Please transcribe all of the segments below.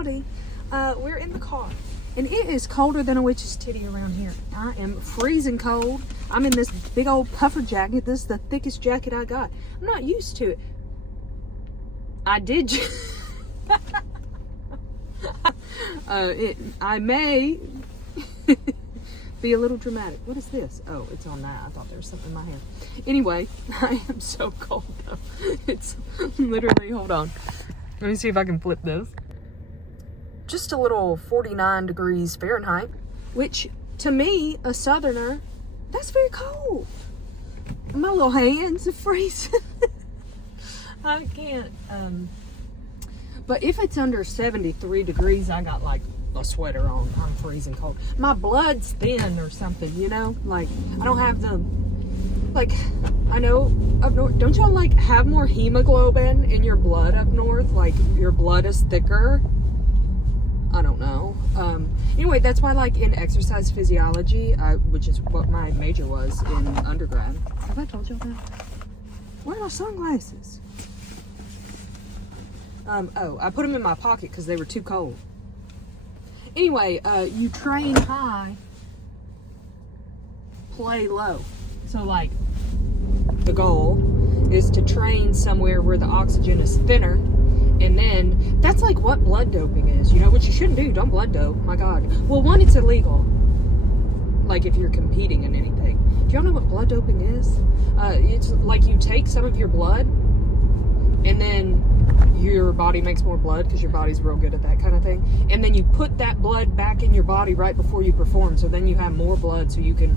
howdy. We're in the car, and it is colder than a witch's titty around here. I am freezing cold. I'm in this big old puffer jacket. This is the thickest jacket I got. I'm not used to it. I may be a little dramatic. What is this? Oh, it's on that. I thought there was something in my hand. Anyway, I am so cold though. It's literally, hold on. Let me see if I can flip this. Just a little 49 degrees Fahrenheit, which to me, a southerner, that's very cold. My little hands are freezing. I can't, but if it's under 73 degrees, I got like a sweater on. I'm freezing cold. My blood's thin or something, you know? Like, I don't have the, like, I know up north, don't y'all like have more hemoglobin in your blood up north? Like, your blood is thicker? I don't know. Anyway, that's why, like, in exercise physiology, which is what my major was in undergrad. Have I told y'all that? Where are my sunglasses? Oh, I put them in my pocket because they were too cold. Anyway, you train high, play low. So, like, the goal is to train somewhere where the oxygen is thinner. And then, that's like what blood doping is, you know, which you shouldn't do. Don't blood dope, my God. Well, one, it's illegal. Like, if you're competing in anything. Do y'all know what blood doping is? It's like you take some of your blood, and then your body makes more blood because your body's real good at that kind of thing. And then you put that blood back in your body right before you perform. So then you have more blood so you can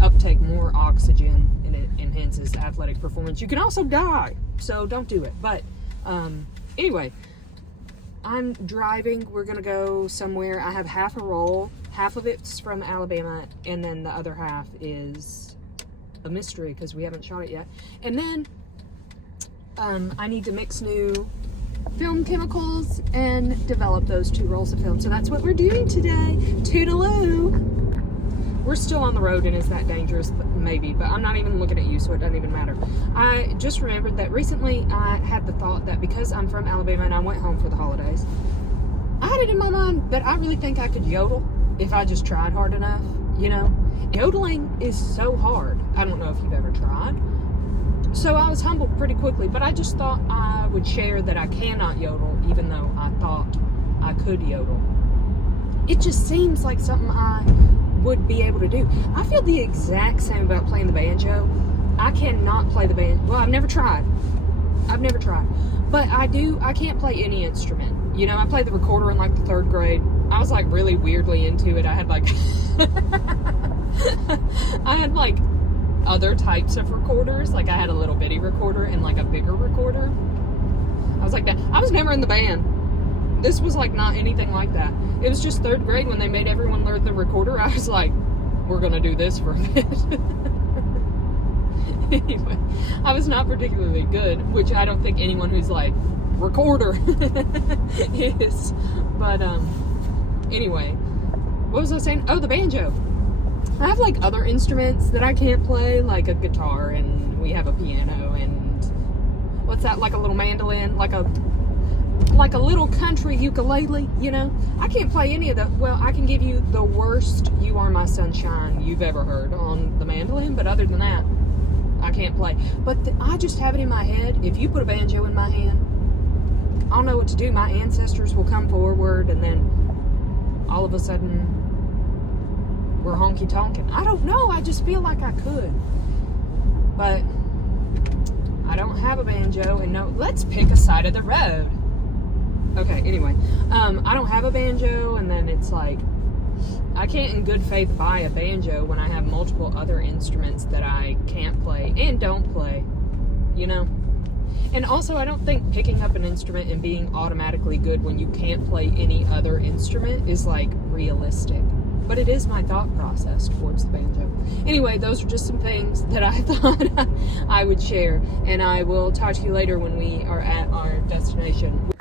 uptake more oxygen, and it enhances athletic performance. You can also die, so don't do it. But anyway, I'm driving. We're gonna go somewhere. I have half a roll. Half of it's from Alabama, and then the other half is a mystery because we haven't shot it yet. And then I need to mix new film chemicals and develop those 2 rolls of film. So that's what we're doing today. Toodaloo! We're still on the road, and is that dangerous? Maybe, but I'm not even looking at you, so it doesn't even matter. I just remembered that recently I had the thought that because I'm from Alabama and I went home for the holidays, I had it in my mind that I really think I could yodel if I just tried hard enough, you know? Yodeling is so hard. I don't know if you've ever tried. So I was humbled pretty quickly, but I just thought I would share that I cannot yodel, even though I thought I could yodel. It just seems like something I would be able to do. I feel the exact same about playing the banjo. I cannot play the banjo. Well, I've never tried. But I can't play any instrument. You know, I played the recorder in like the 3rd grade. I was like really weirdly into it. I had like, other types of recorders. Like I had a little bitty recorder and like a bigger recorder. I was like that. I was never in the band. This was like not anything like that. It was just 3rd grade when they made everyone learn the recorder. I was like, we're gonna do this for a bit. Anyway, I was not particularly good, which I don't think anyone who's like recorder is. But anyway, what was I saying? Oh, the banjo. I have like other instruments that I can't play, like a guitar, and we have a piano, and what's that, like a little mandolin, like a little country ukulele, you know? I can't play any of that. Well, I can give you the worst You Are My Sunshine you've ever heard on the mandolin, but other than that, I can't play. But I just have it in my head, if you put a banjo in my hand, I'll know what to do. My ancestors will come forward, and then all of a sudden, we're honky-tonkin'. I don't know, I just feel like I could. But I don't have a banjo, and no, let's pick a side of the road. Okay, anyway, I don't have a banjo, and then it's like, I can't in good faith buy a banjo when I have multiple other instruments that I can't play and don't play, you know? And also, I don't think picking up an instrument and being automatically good when you can't play any other instrument is, like, realistic. But it is my thought process towards the banjo. Anyway, those are just some things that I thought I would share. And I will talk to you later when we are at our destination.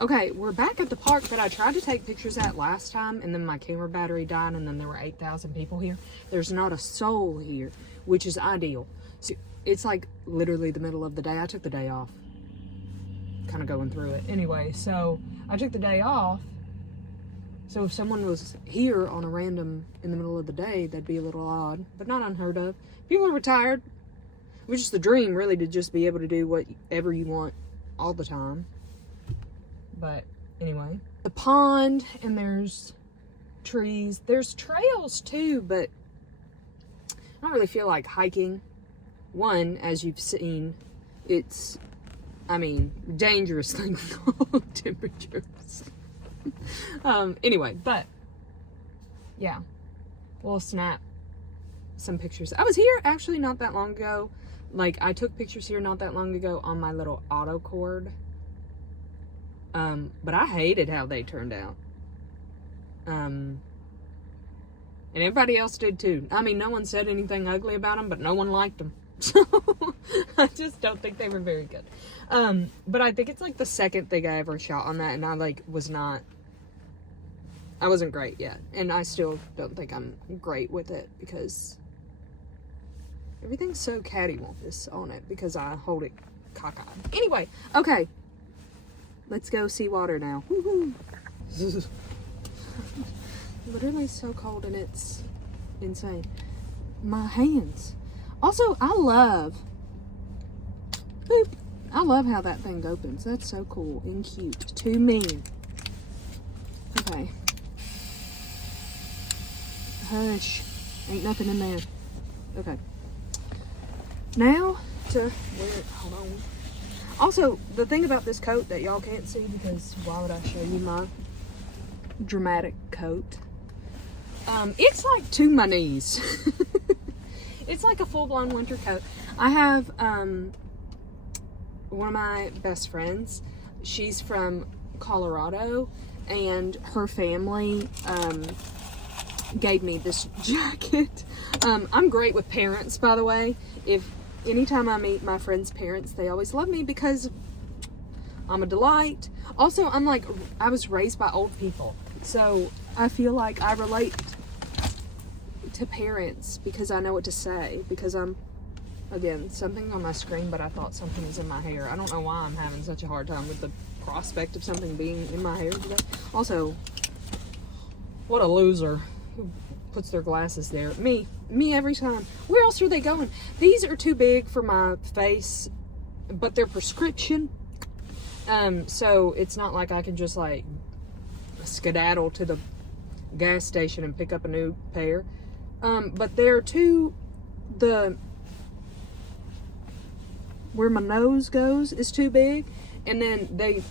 Okay, we're back at the park that I tried to take pictures at last time, and then my camera battery died, and then there were 8,000 people here. There's not a soul here, which is ideal. So it's like literally the middle of the day. I took the day off. Kind of going through it. Anyway, so I took the day off. So if someone was here on a random in the middle of the day, that'd be a little odd, but not unheard of. People are retired, which is the dream, really, to just be able to do whatever you want all the time. But anyway, the pond, and there's trees. There's trails too, but I don't really feel like hiking. One, as you've seen, it's, I mean, dangerously cold temperatures. Anyway, but yeah, we'll snap some pictures. I was here actually not that long ago. Like, I took pictures here not that long ago on my little auto cord. But I hated how they turned out. And everybody else did too. I mean, no one said anything ugly about them, but no one liked them. So I just don't think they were very good. But I think it's like the second thing I ever shot on that, and I wasn't great yet. And I still don't think I'm great with it because everything's so cattywampus on it because I hold it cockeyed. Anyway, okay. Let's go see water now. Woohoo! Literally so cold and it's insane. My hands. Also, I love how that thing opens. That's so cool and cute to me. Okay. Hush. Ain't nothing in there. Okay. Now to where, hold on. Also, the thing about this coat that y'all can't see, because why would I show you my dramatic coat? It's like to my knees. It's like a full-blown winter coat. I have one of my best friends. She's from Colorado, and her family gave me this jacket. I'm great with parents, by the way. Anytime I meet my friends' parents, they always love me because I'm a delight. Also, I was raised by old people, so I feel like I relate to parents because I know what to say, because again, something on my screen, but I thought something was in my hair. I don't know why I'm having such a hard time with the prospect of something being in my hair today. Also, what a loser who puts their glasses there. Me every time. Where else are they going? These are too big for my face, but they're prescription. So it's not like I can just like skedaddle to the gas station and pick up a new pair. But they're where my nose goes is too big, and then they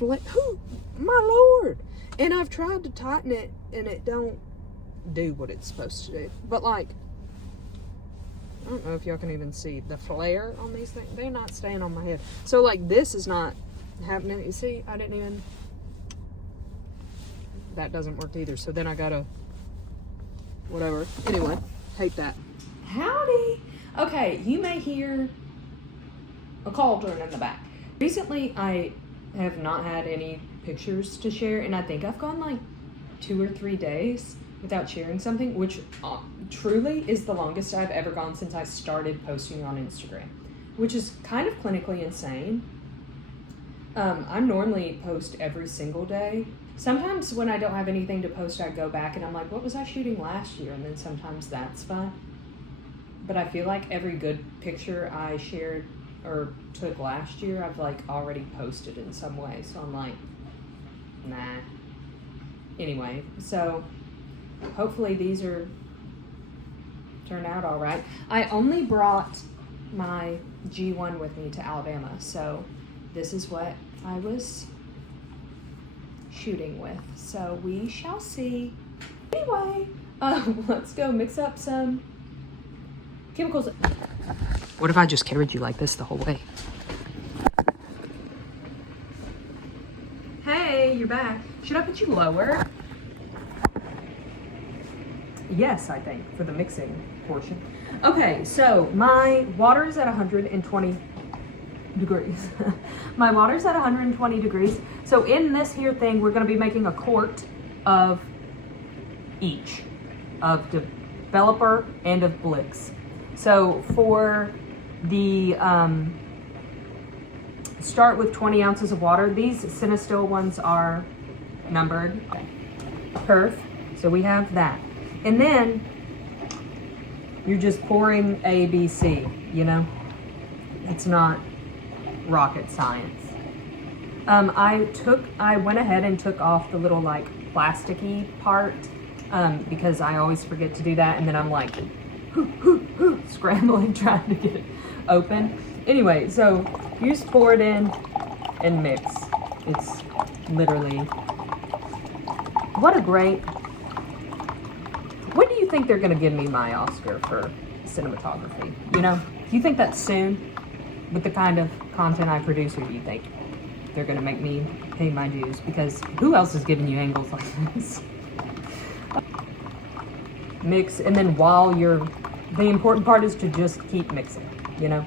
my Lord. And I've tried to tighten it and it don't do what it's supposed to do. But like, I don't know if y'all can even see the flare on these things. They're not staying on my head. So like, this is not happening. You see, I didn't even, that doesn't work either. So then I gotta, whatever. Anyway, hate that. Howdy. Okay, you may hear a cauldron in the back. Recently, I have not had any pictures to share, and I think I've gone like 2 or 3 days without sharing something, which truly is the longest I've ever gone since I started posting on Instagram, which is kind of clinically insane. I normally post every single day. Sometimes when I don't have anything to post, I go back and I'm like, what was I shooting last year? And then sometimes that's fun. But I feel like every good picture I shared or took last year, I've like already posted in some way. So I'm like, nah. Anyway, so hopefully these turn out all right. I only brought my G1 with me to Alabama, so this is what I was shooting with. So we shall see. Anyway, let's go mix up some chemicals. What if I just carried you like this the whole way? Hey, you're back. Should I put you lower? Yes, I think, for the mixing portion. Okay, so my water is at 120 degrees. My water's at 120 degrees. So in this here thing, we're gonna be making a quart of each, of developer and of Blix. So for the start with 20 ounces of water. These Cinestill ones are numbered. Perf. So we have that. And then you're just pouring A, B, C, you know? It's not rocket science. I went ahead and took off the little like plasticky part because I always forget to do that, and then I'm like scrambling trying to get it open. Anyway, so you just pour it in and mix. It's literally, what a great, when do you think they're gonna give me my Oscar for cinematography? You know, do you think that's soon with the kind of content I produce, or do you think they're gonna make me pay my dues? Because who else is giving you angles like this? Mix, and then while the important part is to just keep mixing, you know?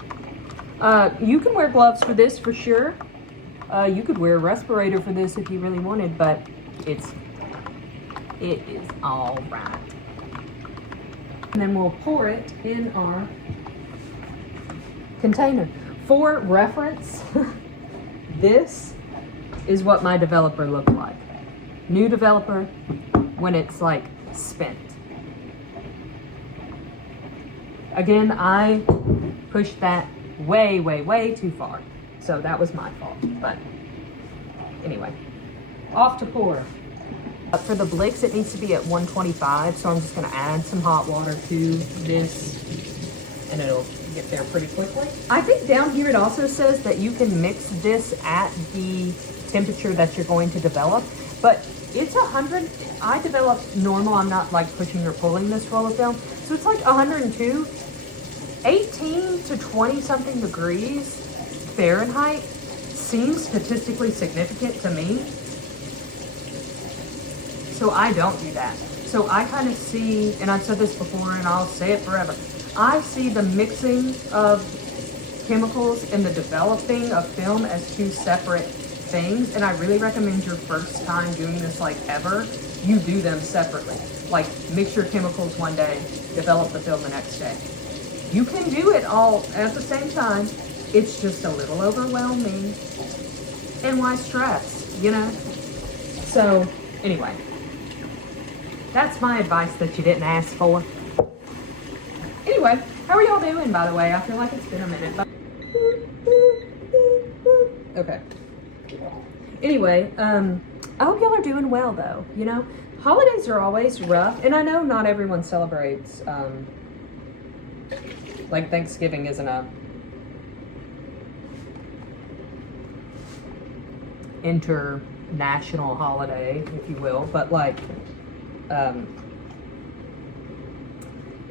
You can wear gloves for this for sure. You could wear a respirator for this if you really wanted, but it is all right. And then we'll pour it in our container. For reference, this is what my developer looked like. New developer when it's like spent. Again, I pushed that way, way, way too far. So that was my fault. But anyway, off to pour. For the Blix, it needs to be at 125. So I'm just gonna add some hot water to this and it'll get there pretty quickly. I think down here it also says that you can mix this at the temperature that you're going to develop, but it's 100. I developed normal. I'm not like pushing or pulling this roll of film. So it's like 102, 18 to 20 something degrees Fahrenheit seems statistically significant to me. So I don't do that. So I kind of see, and I've said this before and I'll say it forever, I see the mixing of chemicals and the developing of film as two separate things. And I really recommend your first time doing this, like ever, you do them separately. Like mix your chemicals one day, develop the film the next day. You can do it all at the same time. It's just a little overwhelming. And why stress, you know? So anyway, that's my advice that you didn't ask for. Anyway, how are y'all doing, by the way? I feel like it's been a minute. But... Okay. Anyway, I hope y'all are doing well, though. You know, holidays are always rough, and I know not everyone celebrates, like Thanksgiving isn't a international holiday, if you will, but like,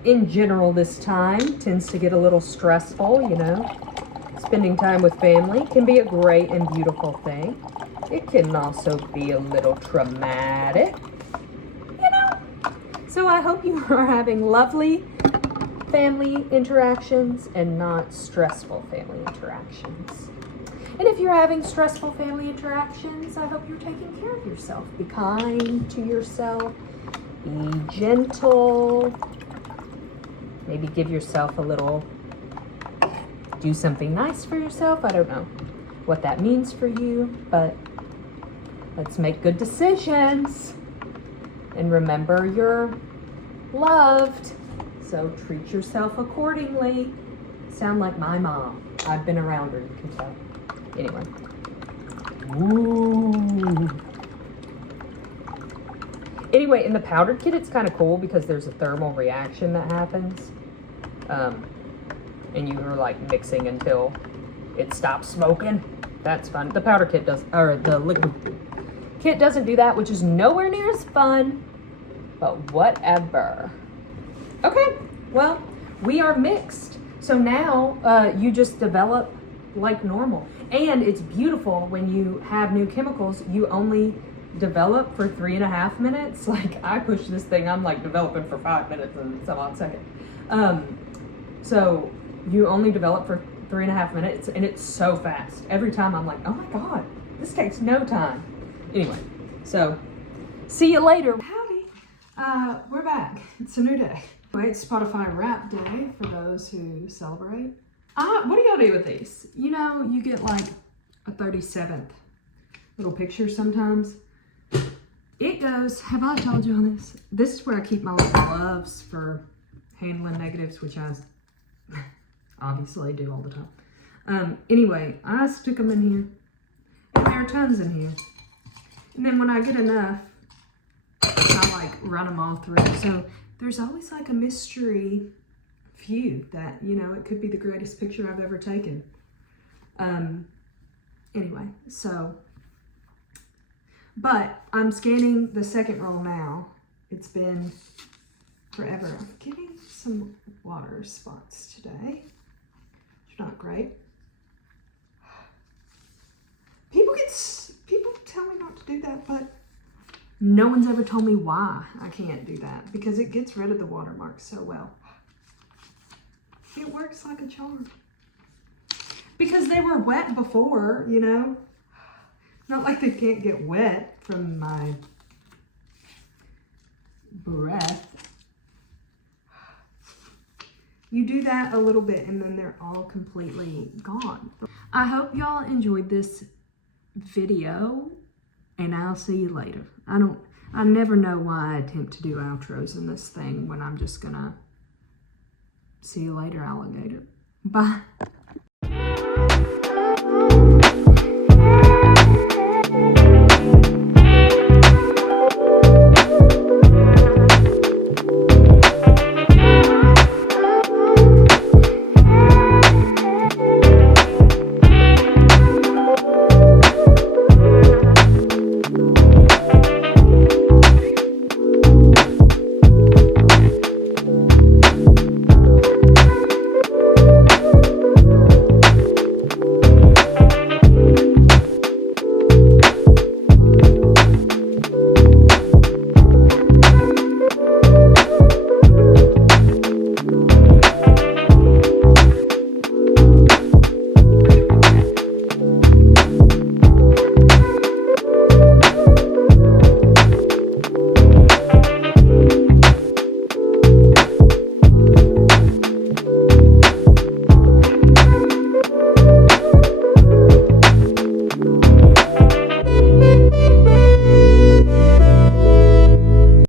in general, this time tends to get a little stressful, you know. Spending time with family can be a great and beautiful thing. It can also be a little traumatic, you know. So I hope you are having lovely family interactions and not stressful family interactions. And if you're having stressful family interactions, I hope you're taking care of yourself. Be kind to yourself. Be gentle. Maybe give yourself a little, do something nice for yourself. I don't know what that means for you, but let's make good decisions. And remember you're loved. So treat yourself accordingly. Sound like my mom. I've been around her, you can tell. Anyway. Ooh. Anyway, in the powdered kit, it's kind of cool because there's a thermal reaction that happens. And you are like mixing until it stops smoking. That's fun. The powder kit does, or the liquid kit doesn't do that, which is nowhere near as fun, but whatever. Okay, well, we are mixed. So now you just develop like normal. And it's beautiful when you have new chemicals, you only develop for 3.5 minutes. Like I push this thing, I'm like developing for 5 minutes and some odd second. So you only develop for 3.5 minutes and it's so fast. Every time I'm like, oh my God, this takes no time. Anyway, so see you later. Howdy, we're back. It's a new day. Anyway, it's Spotify Wrap Day for those who celebrate. What do y'all do with these? You know, you get like a 37th little picture sometimes. It goes, have I told you on this? This is where I keep my little gloves for handling negatives, which I obviously do all the time. Anyway, I stick them in here, and there are tons in here. And then when I get enough, I like run them all through. So there's always like a mystery few that, you know, it could be the greatest picture I've ever taken. Anyway, so, but I'm scanning the second roll now. It's been forever. I'm getting some water spots today. It's not great. People tell me not to do that, but no one's ever told me why I can't do that, because it gets rid of the watermarks so well. It works like a charm. Because they were wet before, you know. Not like they can't get wet from my breath. You do that a little bit and then they're all completely gone. I hope y'all enjoyed this video, and I'll see you later. I never know why I attempt to do outros in this thing when I'm just gonna see you later, alligator. Bye.